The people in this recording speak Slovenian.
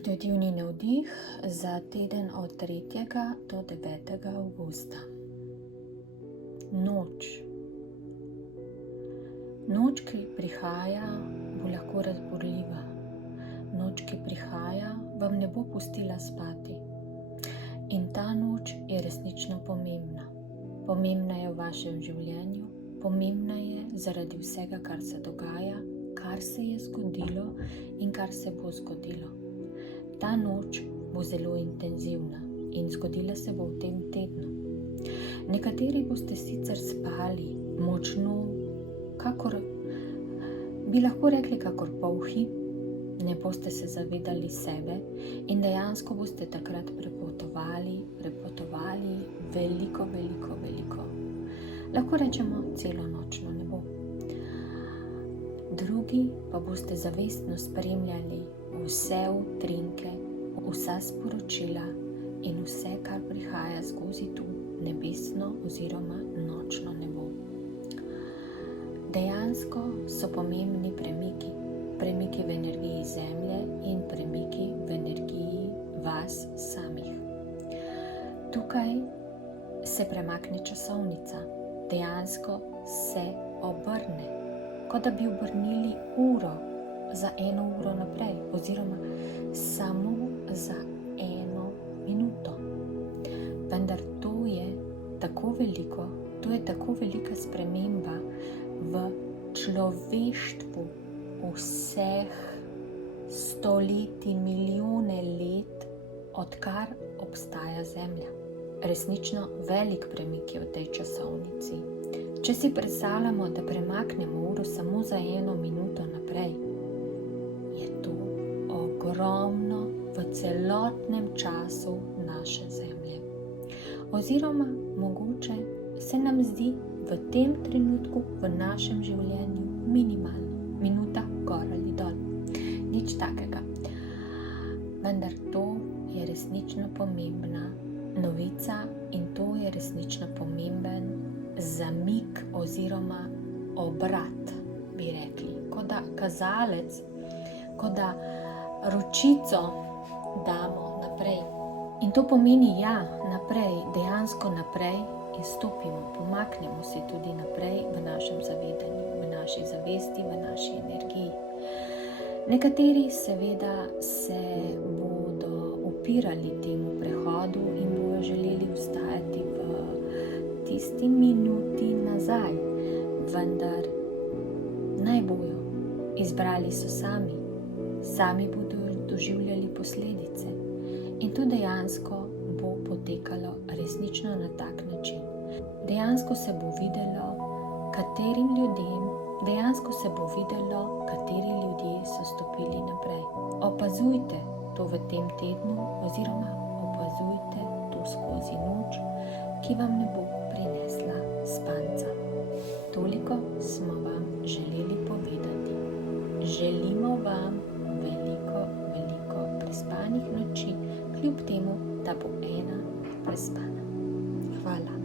Intuitivni navdih za teden od 3. do 9. avgusta. Noč. Noč, ki prihaja, bo lahko razburljiva. Noč, ki prihaja, vam ne bo pustila spati. In ta noč je resnično pomembna. Pomembna je v vašem življenju, pomembna je zaradi vsega, kar se dogaja, kar se je zgodilo in kar se bo zgodilo. Ta noč bo zelo intenzivna in zgodila se bo v tem tednu. Nekateri boste sicer spali močno, bi lahko rekli kakor polhi, ne boste se zavedali sebe in dejansko boste takrat prepotovali veliko. Lahko rečemo celo nočno nebo. Drugi pa boste zavestno spremljali vse utrinke, vsa sporočila in vse, kar prihaja skozi to nebesno oziroma nočno nebo. Dejansko so pomembni premiki v energiji Zemlje in premiki v energiji vas samih. Tukaj se premakne časovnica, dejansko se obrne, kot da bi obrnili uro za 1 uro naprej oziroma samo za 1 minuto. Vendar to je tako velika sprememba v človeštvu vseh stoletij, milijone let, odkar obstaja Zemlja. Resnično velik premik je v tej časovnici. Če si predstavljamo, da premaknemo uro samo za 1 minuto naprej, je to ogromno v celotnem času naše Zemlje. Oziroma, mogoče se nam zdi v tem trenutku v našem življenju minimalno, minuta gor ali dol, nič takega. Vendar to je resnično pomembna novica in to je resnično pomemben zamik oziroma obrat, bi rekli, kot da kazalec, kot da ročico damo naprej. In to pomeni naprej, dejansko naprej in stopimo, pomaknemo se tudi naprej v našem zavedanju, v naši zavesti, v naši energiji. Nekateri seveda se bodo upirali temu prehodu in bodo želeli vstajati v tisti minuti nazaj, vendar naj bojo, izbrali so sami bodo doživljali posledice in to dejansko bo potekalo resnično na tak način. Dejansko se bo videlo, kateri ljudje so stopili naprej. Opazujte to v tem tednu oziroma opazujte to skozi noč, ki vam ne bo prinesla spanca. Toliko smo vam želeli povedati. Želimo vam veliko prespanih noči, kljub temu, da bo ena prespana. Hvala.